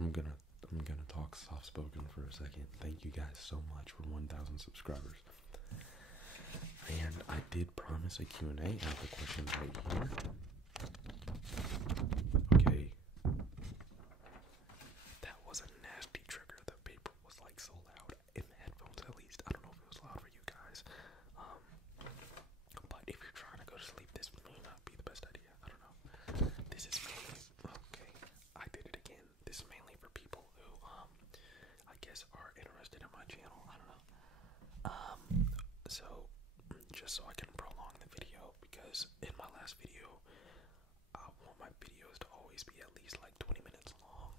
I'm gonna I'm gonna talk soft spoken for a second. Thank you guys so much for 1,000 subscribers. And I did promise a Q&A. I have a question right here. Okay. That was a nasty trigger. The paper was like so loud in the headphones, at least. I don't know if it was loud for you guys. But if you're trying to go to sleep, this may not be the best idea. I don't know. This is mainly okay. I did it again. This is mainly for people who I guess are interested in my channel. I don't know. So just so I can prolong the video, because in my last video I want my videos to always be at least like 20 minutes long.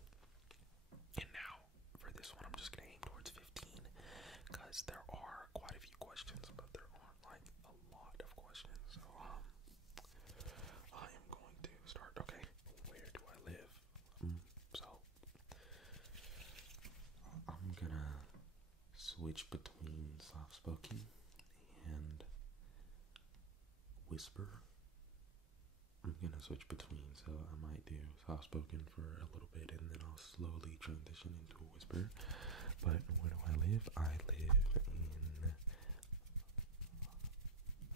And now for this one I'm just gonna aim towards 15, because there are quite a few questions, but there aren't like a lot of questions. So I am going to start. Okay, where do I live? So I'm gonna switch between soft spoken and whisper. I'm gonna switch between, so I might do soft spoken for a little bit and then I'll slowly transition into a whisper. But where do I live? I live in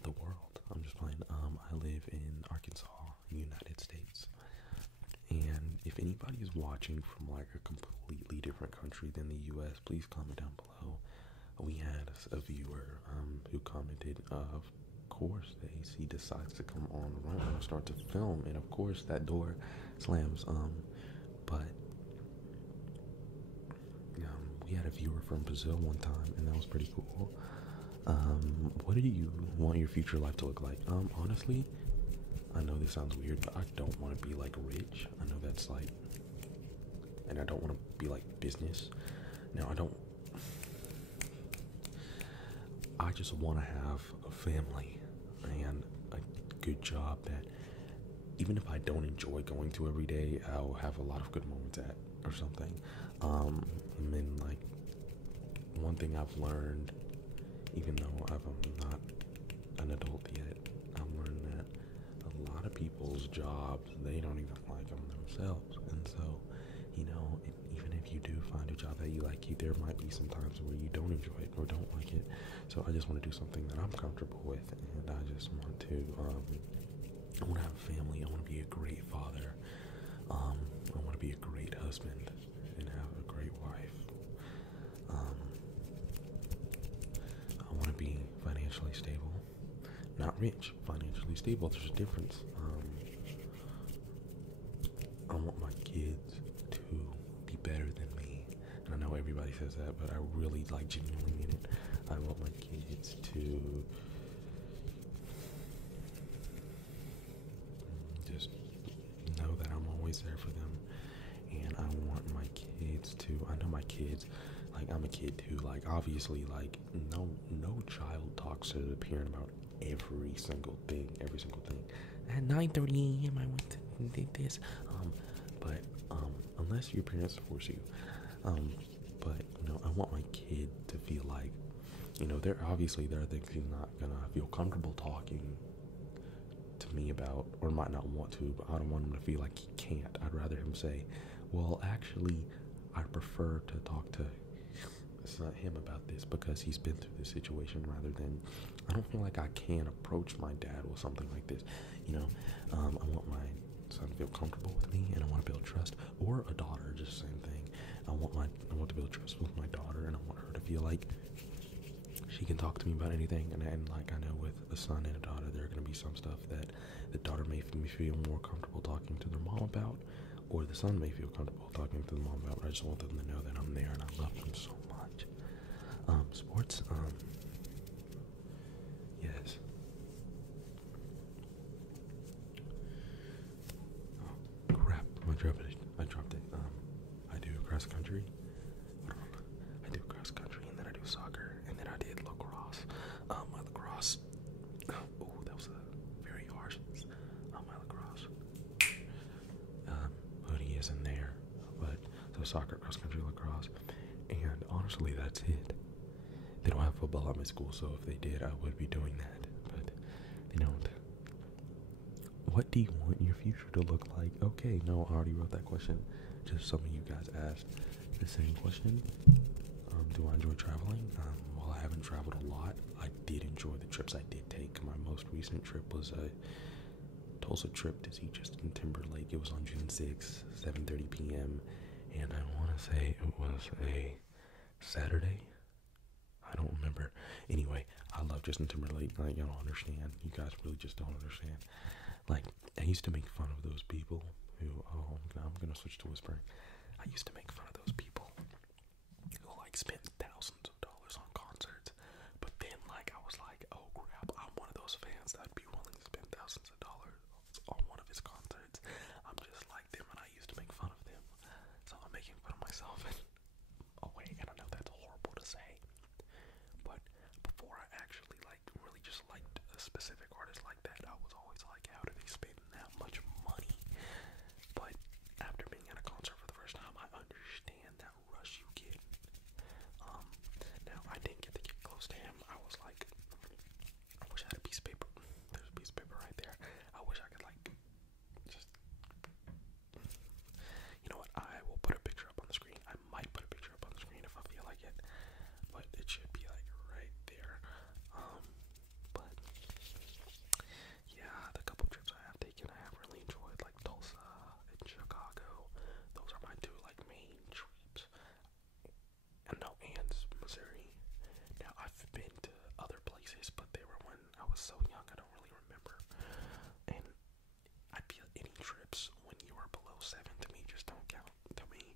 the world. I'm just playing. I live in Arkansas, United States. And if anybody is watching from like a completely different country than the US, please comment down below. We had a viewer who commented, of course the AC decides to come on right when I start to film, and of course that door slams. But we had a viewer from Brazil one time, and that was pretty cool. What do you want your future life to look like? Honestly, I know this sounds weird, but I don't want to be like rich. I know that's like, and I don't want to be like business. Now I just want to have a family and a good job that even if I don't enjoy going to every day, I'll have a lot of good moments at or something. And then like one thing I've learned, even though I'm not an adult yet, I've learned that a lot of people's jobs, they don't even like them themselves. And so, you know, even if you do find a job that you like, there might be some times where you don't enjoy it or don't like it. So I just want to do something that I'm comfortable with, and I just want to, I want to have a family. I want to be a great father. I want to be a great husband and have a great wife. I want to be financially stable. Not rich, financially stable. There's a difference. I want my kids to be better than me. And I know everybody says that, but I really like genuinely mean it. I want my kids to just know that I'm always there for them. And I want my kids to, I know my kids, like I'm a kid too, like obviously like no child talks to the parent about every single thing. At 9:30 a.m. I went to did this. But unless your parents force you. But you know, I want my kid to feel like, you know, there are things he's not gonna feel comfortable talking to me about, or might not want to, but I don't want him to feel like he can't. I'd rather him say, well, actually, I prefer to talk to him about this because he's been through this situation, rather than, I don't feel like I can approach my dad with something like this. You know, I want my son to feel comfortable with me, and I want to build trust, or a daughter, just the same thing. I want to build trust with my daughter, and I want her to feel like she can talk to me about anything. And like I know with a son and a daughter, there are going to be some stuff that the daughter may feel more comfortable talking to their mom about, or the son may feel comfortable talking to the mom about. But I just want them to know that I'm there and I love them so much. Sports, yes. Oh crap! I dropped it. I do cross country. I do cross country, and then I do soccer, and then I did lacrosse. My lacrosse. Oh, that was a very harsh. My lacrosse. Hoodie is in there, but so soccer, cross country, lacrosse, and honestly, that's it. They don't have football at my school, so if they did, I would be doing that, but they don't. What do you want your future to look like? Okay, no, I already wrote that question. Just some of you guys asked the same question. Do I enjoy traveling? Well, I haven't traveled a lot. I did enjoy the trips I did take. My most recent trip was a Tulsa trip to see Justin Timberlake. It was on June 6th, 7:30 p.m. And I want to say it was a Saturday. I don't remember. Anyway, I love Justin Timberlake. Like, you don't understand. You guys really just don't understand. Like, I used to make fun of those people who, I'm gonna switch to whispering. I used to make fun of those people who, like, spent thousands of dollars on concerts. But then, like, I was like, oh crap, I'm one of those fans that'd be willing to spend thousands of dollars on one of his concerts. I'm just like them, and I used to make fun of them. So I'm making fun of myself in a way, and I know that's horrible to say. But before I actually, like, really just liked a specific artist like that, I was always like, how do they spend that much money? But after being at a concert for the first time, I understand that rush you get. Now, I didn't get to get close to him. I was like, I wish I had a piece of paper. There's a piece of paper right there. I wish I could, like, just, you know what, I will put a picture up on the screen. I might put a picture up on the screen if I feel like it, but it should be, like, right there. But, yeah, the couple trips I have taken, I have really enjoyed, like, Tulsa and Chicago. Those are my two, like, main trips. And no, and Missouri. Now, I've been to other places, but they were when I was so young, I don't really remember. And I feel any trips when you are below 7 to me just don't count to me.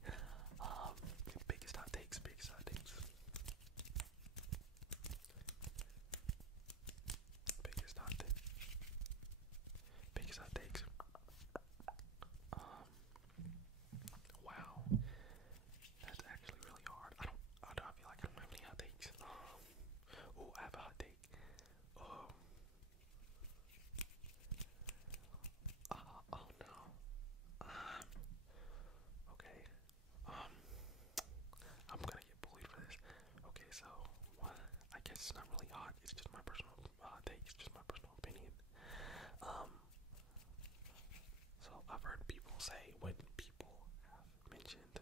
Biggest hot takes, biggest hot takes. Biggest hot takes. Biggest hot takes. Wow. That's actually really hard. I feel like I don't have any hot takes. Oh, I have a hot take. Oh no. Okay. I'm gonna get bullied for this. Okay, so I guess it's not really hot. It's just my personal take. It's just my personal opinion. So I've heard people say when people have mentioned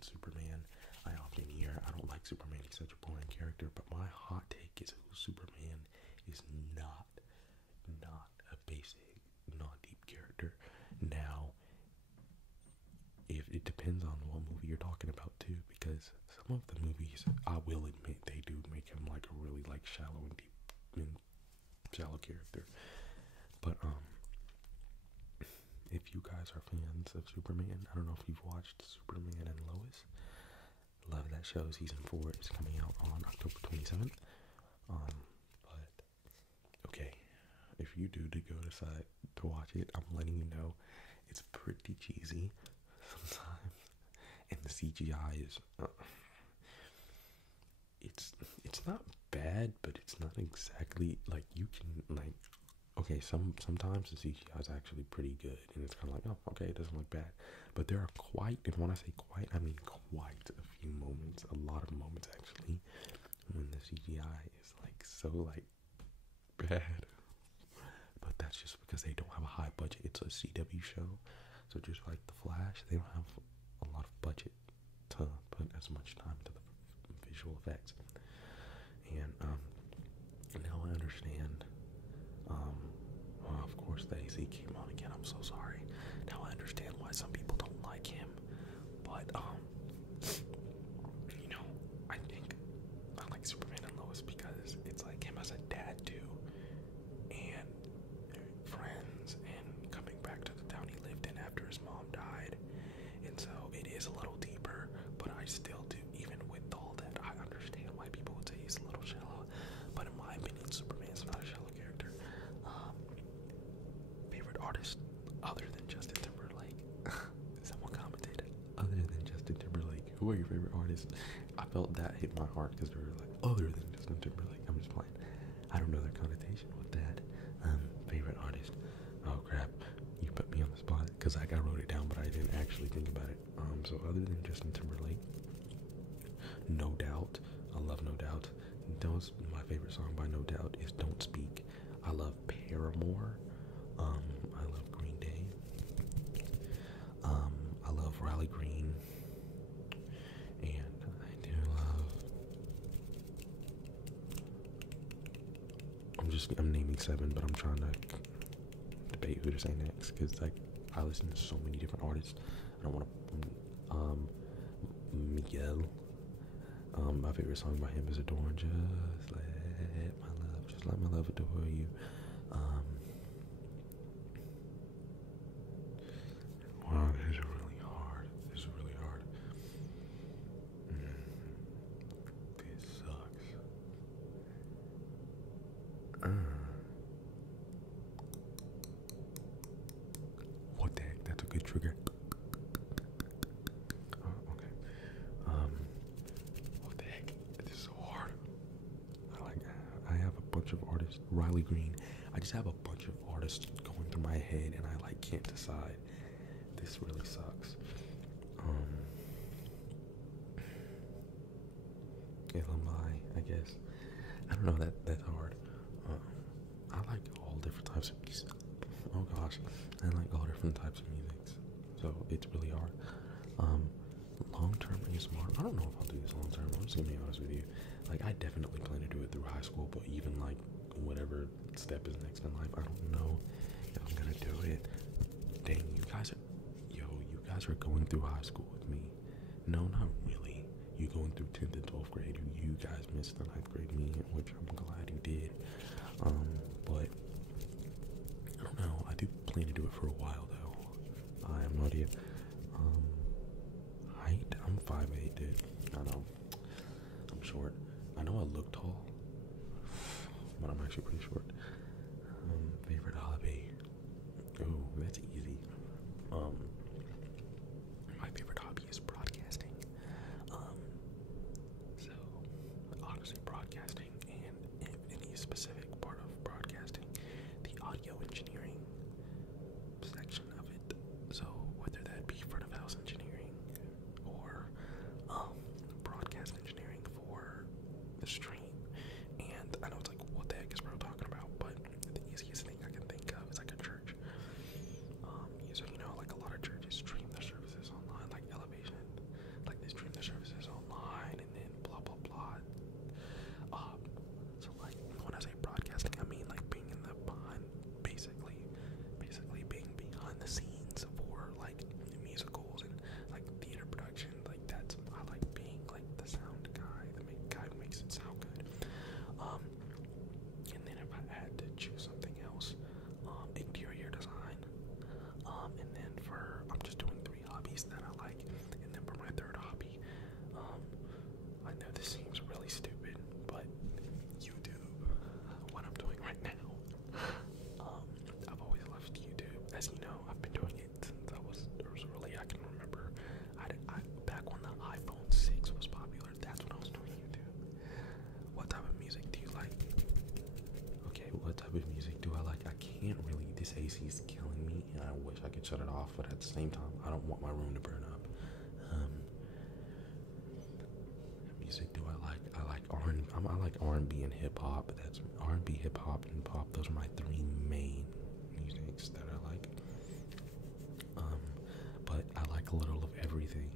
Superman, I often hear, I don't like Superman, he's such a boring character, but my hot take is who Superman is not a basic, not deep character. Now, if it depends on what movie you're talking about too, because some of the movies, I will admit, they do make him like a really like shallow and deep and shallow character. But if you guys are fans of Superman, I don't know if you've watched Superman and Lois. Love that show. Season 4 is coming out on October 27th. But okay, if you do decide to watch it, I'm letting you know it's pretty cheesy sometimes, and the CGI is it's not bad, but it's not exactly like you can like. Okay, sometimes the CGI is actually pretty good, and it's kind of like, oh, okay, it doesn't look bad. But there are quite, and when I say quite, I mean quite a few moments, a lot of moments actually, when the CGI is like so like bad. But that's just because they don't have a high budget. It's a CW show, so just like The Flash, they don't have a lot of budget to put as much time to the visual effects. And now I understand. Well, of course, the AC came on again. I'm so sorry. Now I understand why some people don't like him. But, you know, I think I like Superman and Lois because it's like him as a dad, too. And friends, and coming back to the town he lived in after his mom died. And so it is a little deeper, but I still do, even with all that, I understand why people would say he's a little shallow. But in my opinion, Superman's not a shallow character. Favorite artist other than Justin Timberlake? Someone commented, other than Justin Timberlake, who are your favorite artists? I felt that hit my heart because they were like, other than Justin Timberlake. I'm just playing. I don't know the connotation with that. Favorite artist. Oh crap, you put me on the spot because I wrote it down, but I didn't actually think about it. So other than Justin Timberlake, No Doubt. I love No Doubt. My favorite song by No Doubt is Don't Speak. I love Paramore. I love Green Day. I love Riley Green. And I do love. I'm naming 7, but I'm trying to debate who to say next because like I listen to so many different artists. I don't want to. Miguel. My favorite song by him is "Adore." Just let my love adore you. Wow, this is really hard. This sucks. What the heck? That's a good trigger. Okay. What the heck? This is so hard. I have a bunch of artists. Riley Green. I just have a bunch of artists going through my head, and I like can't decide. This really sucks. Illumai, I guess. I don't know. That's hard. I like all different types of music. Oh gosh, I like all different types of music. So it's really hard. Long-term ASMR. I don't know if I'll do this long-term. I'm just gonna be honest with you. Like I definitely plan to do it through high school, but even like whatever step is next in life, I don't know if I'm gonna do it. Dang, you guys are going through high school with me. No, not really. You going through 10th and 12th grade. You guys missed the 9th grade me, which I'm glad you did. But I don't know. I do plan to do it for a while though. I have no idea. Height? I'm 5'8", dude. I know. I'm short. I know I look tall, but I'm actually pretty short. Favorite hobby? Ooh, that's easy. My favorite hobby is broadcasting. So honestly, broadcasting and any specific part of broadcasting, the audio engineering section of it. So whether that be front of house engineering or broadcast engineering for the stream. And I know it's like, what the heck is bro talking about? But the easiest thing I can think of is like a church. So you know, like a lot of churches stream their services online, like Elevation, like they stream their services online, and then blah blah blah. So like when I say broadcasting, I mean like being in the behind, basically being behind the scenes for like musicals and like theater production. Like that's I like being like the sound guy, the guy who makes it sound good. And then if I had to choose something else, interior design. And then I'm just doing 3 hobbies that I like. And then for my 3rd hobby, I know this seems really stupid, but YouTube, what I'm doing right now. I've always loved YouTube. As you know, I've been doing it since I was early. I can remember. Back when the iPhone 6 was popular, that's when I was doing YouTube. What type of music do you like? Okay, what type of music do I like? I can't really. This AC is killing me, and I wish I could shut it off, but at the same time, I don't want my room to burn up. Music do I like? I like I like R&B and hip hop. That's R&B, hip hop, and pop. Those are my 3 main musics that I like. But I like a little of everything.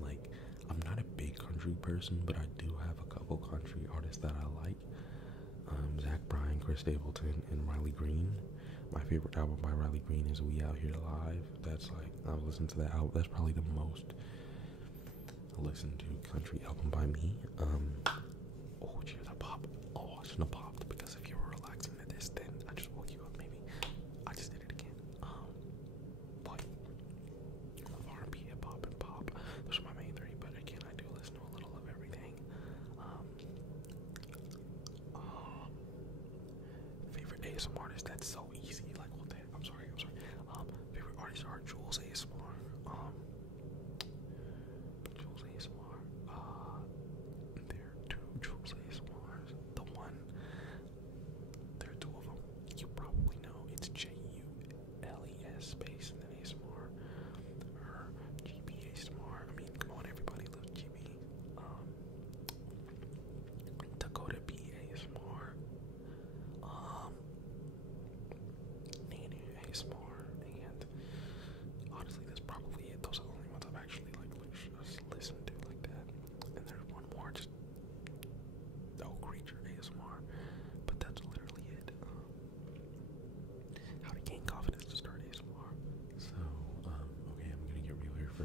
Like I'm not a big country person, but I do have a couple country artists that I like. Zach Bryan, Chris Stapleton, and Riley Green. My favorite album by Riley Green is "We Out Here Live." That's like I've listened to that album. That's probably the most listened to country album by me. Oh, did you hear that pop? Oh, I shouldn't have popped because if you were relaxing to this, then I just woke you up. Maybe I just did it again. But I love R&B, hip hop, and pop. Those are my main 3. But again, I do listen to a little of everything. Favorite ASMR artist? That's so easy. Like, what the heck? I'm sorry. Favorite artists are Jules ASMR. Jules ASMR. There are 2 Jules ASMRs. There are 2 of them. You probably know. It's JULES space and then ASMR. Her GB ASMR. I mean, come on, everybody loves GB. Dakota B ASMR.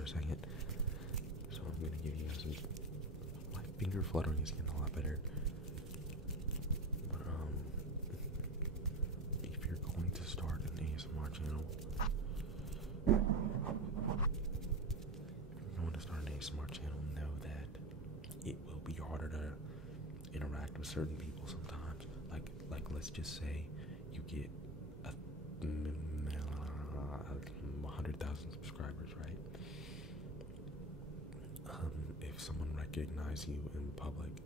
second. So I'm gonna give you guys some. My finger fluttering is getting a lot better. But if you're going to start an ASMR channel, know that it will be harder to interact with certain people sometimes. Like let's just say you get 100,000 subscribers, right? If someone recognizes you in public,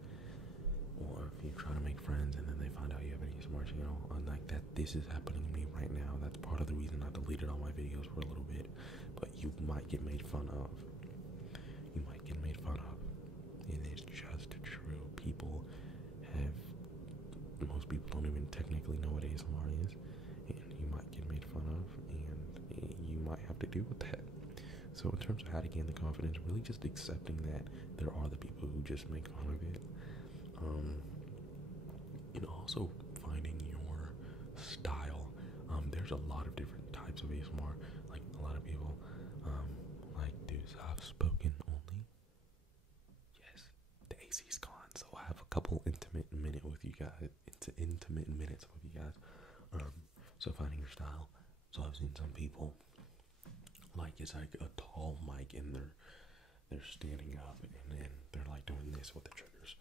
or if you're trying to make friends and then they find out you have an ASMR channel, and like that, this is happening to me right now. That's part of the reason I deleted all my videos for a little bit. But you might get made fun of. You might get made fun of. And it's just true. Most people don't even technically know what ASMR is, and you might get made fun of, and you might have to deal with that. So in terms of how to gain the confidence, really just accepting that there are the people who just make fun of it, and also finding your style. There's a lot of different types of ASMR. Like a lot of people like do soft spoken only. Yes, the AC's gone, so I have a couple intimate minutes with you guys. So finding your style. So I've seen some people like it's like a tall mic and they're standing up and then they're like doing this with the triggers.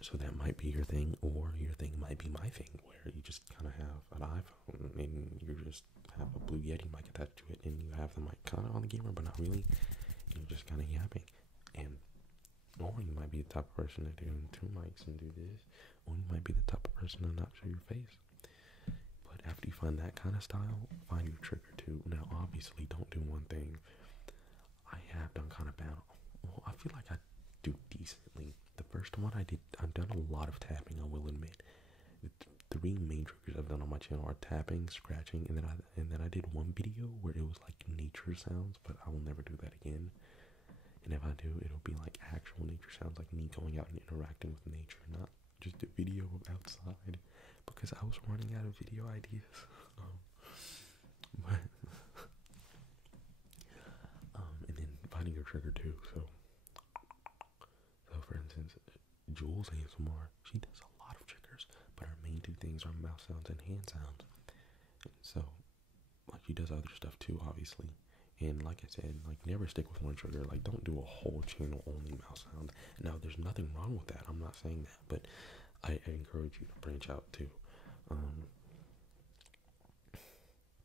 So that might be your thing, or your thing might be my thing, where you just kind of have an iPhone and you just have a Blue Yeti mic attached to it, and you have the mic kind of on the camera, but not really. And you're just kind of yapping, or you might be the type of person to do two mics and do this, or you might be the type of person to not show your face. But after you find that kind of style, find your trigger too. Now, obviously, don't do one thing. I have done kind of bad. Well, I feel like I do decently. The first one I've done a lot of tapping, I will admit. The three main triggers I've done on my channel are tapping, scratching, and then I did one video where it was like nature sounds, but I will never do that again. And if I do, it'll be like actual nature sounds, like me going out and interacting with nature, not just a video of outside, because I was running out of video ideas. And then finding your trigger too. So for instance, Jules ASMR, she does a lot of triggers, but her main two things are mouth sounds and hand sounds. And so, like, she does other stuff too, obviously. And like I said, like, never stick with one trigger. Like, don't do a whole channel only mouth sound. Now, there's nothing wrong with that. I'm not saying that, but I encourage you to branch out too.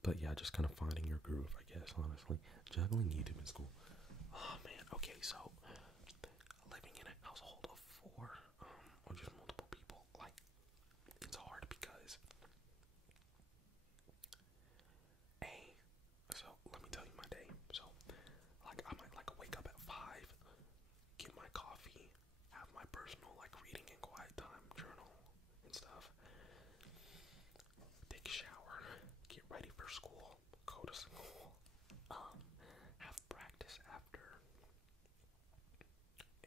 But yeah, just kind of finding your groove, I guess, honestly. Juggling YouTube in school. Oh man, okay, so living in a household of four, or just multiple people, like, it's hard because so let me tell you my day. So like I might like wake up at 5, get my coffee, have my personal like reading and quiet time journal and stuff, take a shower, get ready for school, go to school, have practice after,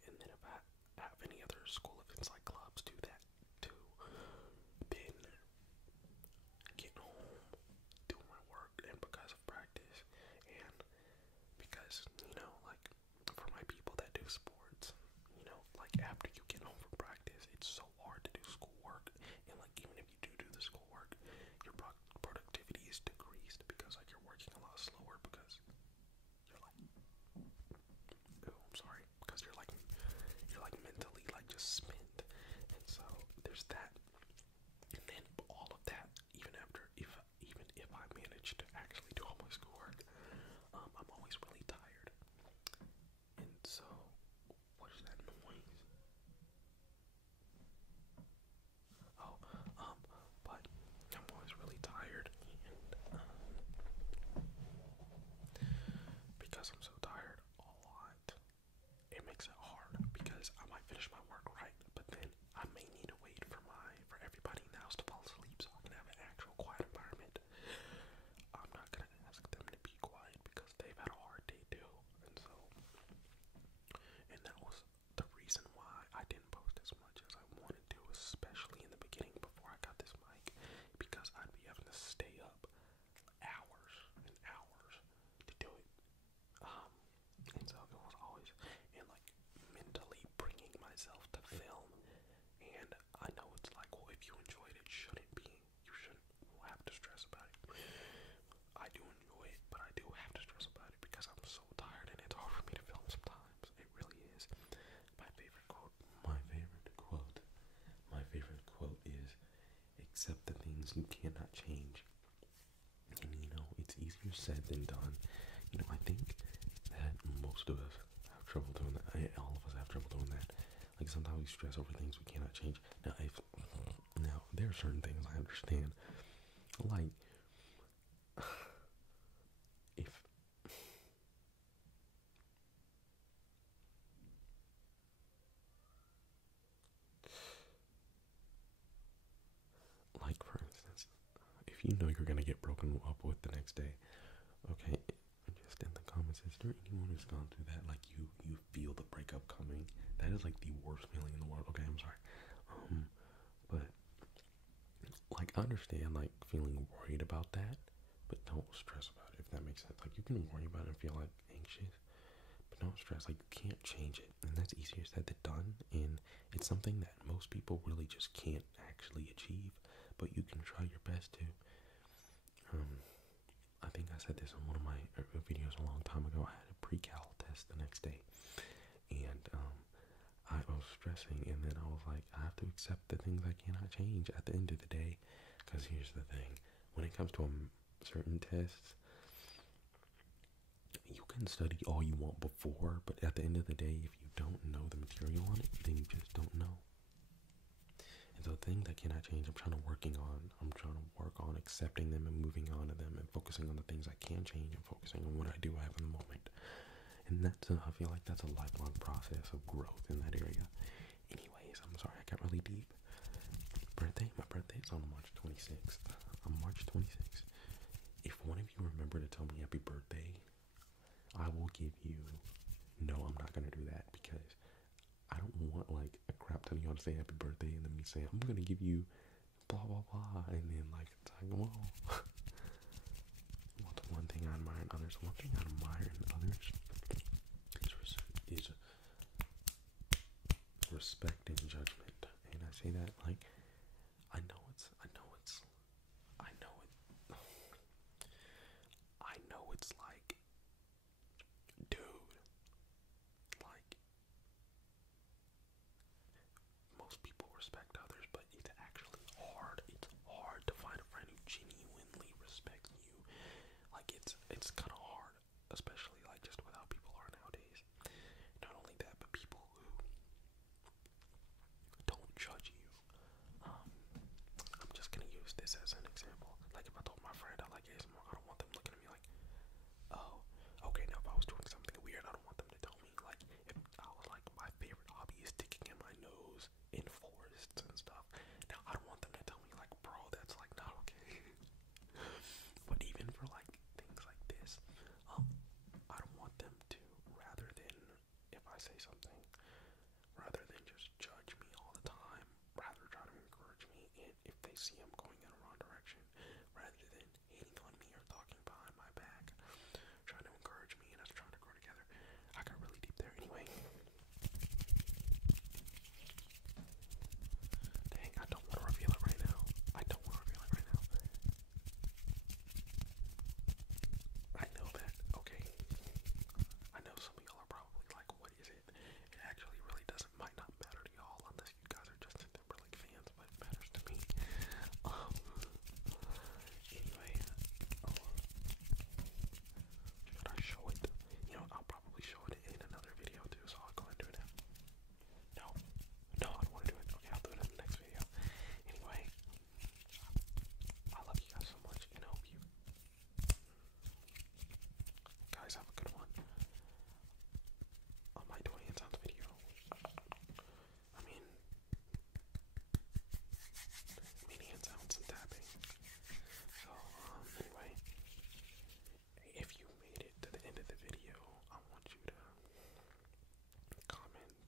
and then if I have any other school events like clubs, do that too. Then get home, do my work, and because of practice, and because, like, for my people that do sports, like, after you get home from practice, it's so hard to do schoolwork, and, like, even if you do the schoolwork, your productivity is decreased because, like, you're working a lot slower because you're like, because you're like mentally, like, just spent, and so there's that. And then all of that, even if I manage to actually do all my schoolwork, I'm always really tired. And so, what is that noise? things you cannot change. And it's easier said than done. I think that most of us have trouble doing that. All of us have trouble doing that. Like sometimes we stress over things we cannot change. Now there are certain things I understand. Like if like for instance, if you know you're gonna get broken up with the next day, okay, just in the comments, is there anyone who's gone through that? Like you feel the breakup coming. That is like the worst feeling in the world. Okay, I'm sorry. But like I understand like feeling worried about that, but don't stress about it if that makes sense. Like you can worry about it and feel like anxious, but don't stress. Like you can't change it, and that's easier said than done. And it's something that most people really just can't actually achieve, but you can try your best to. I think I said this in one of my videos a long time ago. I had a pre-cal test the next day, and I was stressing, and then I was like, I have to accept the things I cannot change at the end of the day. Because here's the thing: when it comes to certain tests, you can study all you want before, but at the end of the day, if you don't know the material on it, then you just don't know. And so the things I cannot change, I'm trying to work on accepting them and moving on to them and focusing on the things I can change and focusing on what I do have in the moment. And I feel like that's a lifelong process of growth in that area. Anyways, I'm sorry I got really deep. My birthday is on March 26th. On March 26th. If one of you remember to tell me happy birthday, I will give you. No, I'm not gonna do that because I don't want like a crap ton of y'all to say happy birthday and then me saying I'm gonna give you blah blah blah and then like it's like whoa. What's one thing I admire in others? One thing I admire in others is respect and judgment. And I say that like I know it's like, dude, like most people respect others, but it's actually hard. It's hard to find a friend who genuinely respects you. Like it's kind of hard, especially like just with how people are nowadays. Not only that, but people who don't judge you. I'm just gonna use this as an example. Like if I told my friend I like ASMR, I don't want them looking at me like, oh, okay. Now if I was doing something weird, I don't want them to tell me. Like if I was like my favorite hobby is sticking in my nose in forests and stuff. Now I don't want them to tell me like, bro, that's like not okay. But even for like things like this, I don't want them to. Rather than if I say something, rather than just judge me all the time, rather try to encourage me. And if they see I'm going in the wrong direction, rather than hating on me or talking behind my back, trying to encourage me and us trying to grow together. I got really deep there anyway. Dang, I don't want to reveal it right now. I know that, okay. I know some of y'all are probably like, what is it? It actually really might not matter to y'all unless you guys are Justin Timberlake fans, but it matters to me. Anyway, should I show it? I'll probably show it in another video too, so I'll go and do it now. No, I don't want to do it. Okay, I'll do it in the next video. Anyway, I love you guys so much, and I hope you guys have a good one. I might do a hand sounds video. I mean hand sounds and tapping. So, anyway, if you made it to the end of the video, I want you to comment.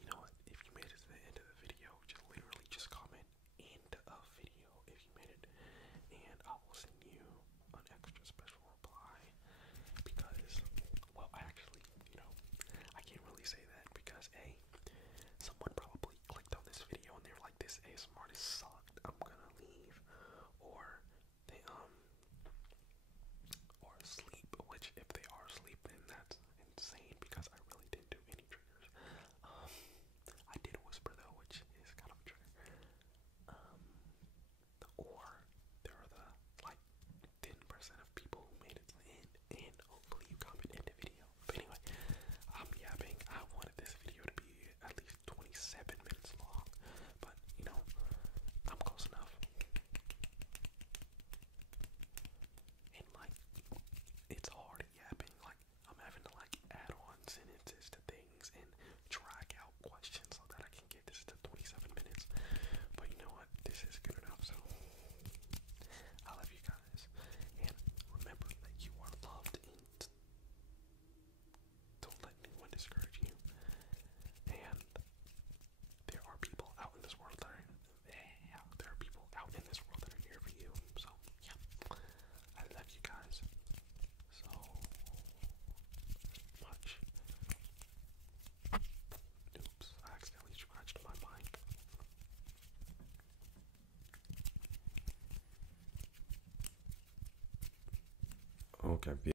You know what? If you made it to the end of the video, just literally just comment end of video if you made it, and I will send you an extra special reply because, well, actually, I can't really say that because someone probably clicked on this video and they were like, this ASMR artist sucked, I'm gonna leave, or they or sleep, which if they are asleep then that's insane because I really didn't do any triggers. I did whisper though, which is kind of a trigger. I feel